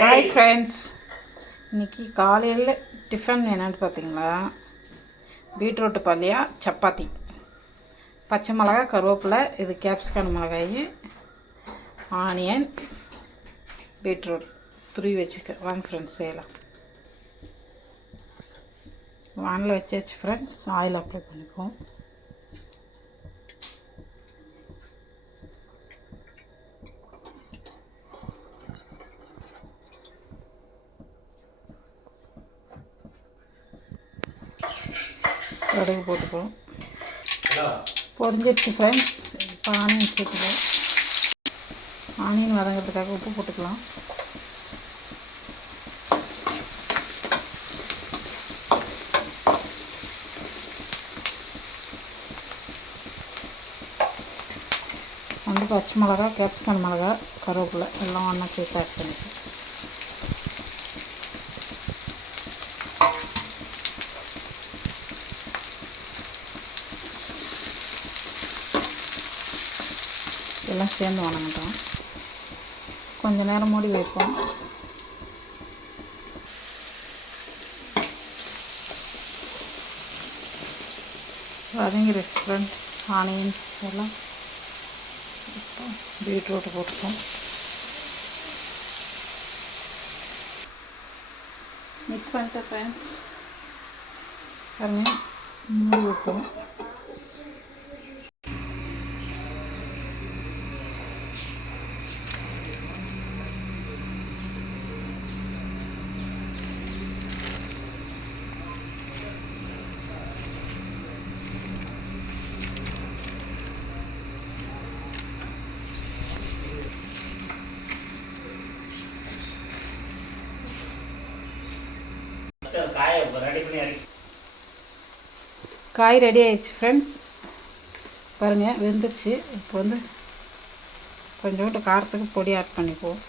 Hi friends, இன்றைக்கி காலையில் tiffin என்னென்னு பார்த்தீங்களா, பீட்ரூட்டு பல்லியா, சப்பாத்தி, பச்சை மிளகா, கருவேப்பிலை, இது கேப்சிகம் மிளகாய், ஆனியன், பீட்ரூட் துருவி வச்சுருக்கேன். வாங்க ஃப்ரெண்ட்ஸ் செய்யலாம். வானில் வச்சாச்சு ஃப்ரெண்ட்ஸ். ஆயில் அப்ளை பண்ணிக்குவோம். கடுகு போட்டுப்போம். பொரிஞ்சிடுச்சு ஃப்ரெண்ட்ஸ். இப்போ ஆனியன் சேர்த்துக்கலாம். ஆனியன் வதங்கிறதுக்காக உப்பு போட்டுக்கலாம். வந்து பச்சை மிளகா, கேப்சிகம் மிளகா, கருவேப்பிலை எல்லாம் ஒன்றா சேர்த்து ஆட் பண்ணிக்கலாம். எல்லாம் சேர்ந்து வணங்கட்டும். கொஞ்சம் நேரம் மூடி வைப்போம். வதங்கி ரெஸ்டாரண்ட் ஆனியன் எல்லாம் இப்போ பீட்ரூட்டு போட்டுப்போம். மிக்ஸ் பண்ணிட்டேன் ஃப்ரெண்ட்ஸ். பாருங்க, மூடி வைப்போம். காய் ரெடி ஆயிடுச்சு ஃப்ரெண்ட்ஸ். பாருங்கள், வெந்துருச்சு. இப்போ வந்து கொஞ்சோண்டு காரத்துக்கு பொடி ஆட் பண்ணிக்குவோம்.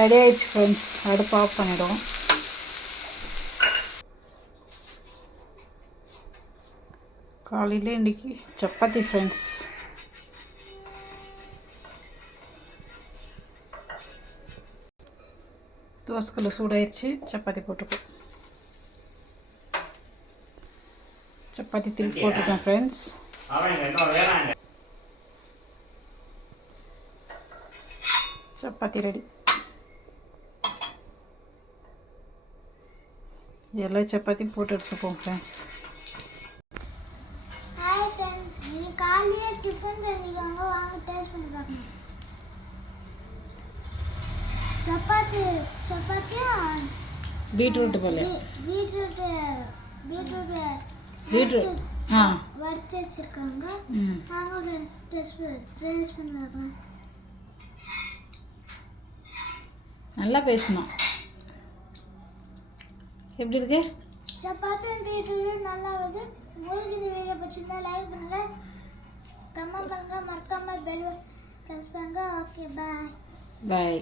ரெடி ஆயிடுச்சு ஃப்ரெண்ட்ஸ். அடுப்பு ஆஃப் பண்ணிவிடுவோம். காலையில் இன்றைக்கி சப்பாத்தி ஃப்ரெண்ட்ஸ். தோசைக்கல்ல சூடாயிடுச்சு. சப்பாத்தி போட்டுப்போம். சப்பாத்தி திருப்பி போட்டிருக்கேன் ஃப்ரெண்ட்ஸ். சப்பாத்தி ரெடி. எல்லா சப்பாத்தியும் போட்டு எடுத்துப்போம் ஃப்ரெண்ட்ஸ். ஹாய் ஃப்ரெண்ட்ஸ், இன்னைக்கு காலையிலே டிஃபன் செஞ்சுருக்காங்க. வாங்க டேஸ்ட் பண்ணி பார்க்கலாம். சப்பாத்தியும் பீட்ரூட் போல பீட்ரூட் வறுத்து வச்சுருக்காங்க. வாங்க டேஸ்ட் பண்ணி பார்க்கலாம். நல்லா பேசணும். எப்படி இருக்கு? சப்பாத்தியும் பீட்ரூட் நல்லா வருது. உங்களுக்கு இந்த வீடியோ பிடிச்சிருந்தா லைக் பண்ணுங்க, கமெண்ட் பண்ணுங்க, மறக்காம பெல் ப்ரெஸ் பண்ணுங்க. ஓகே, பாய்.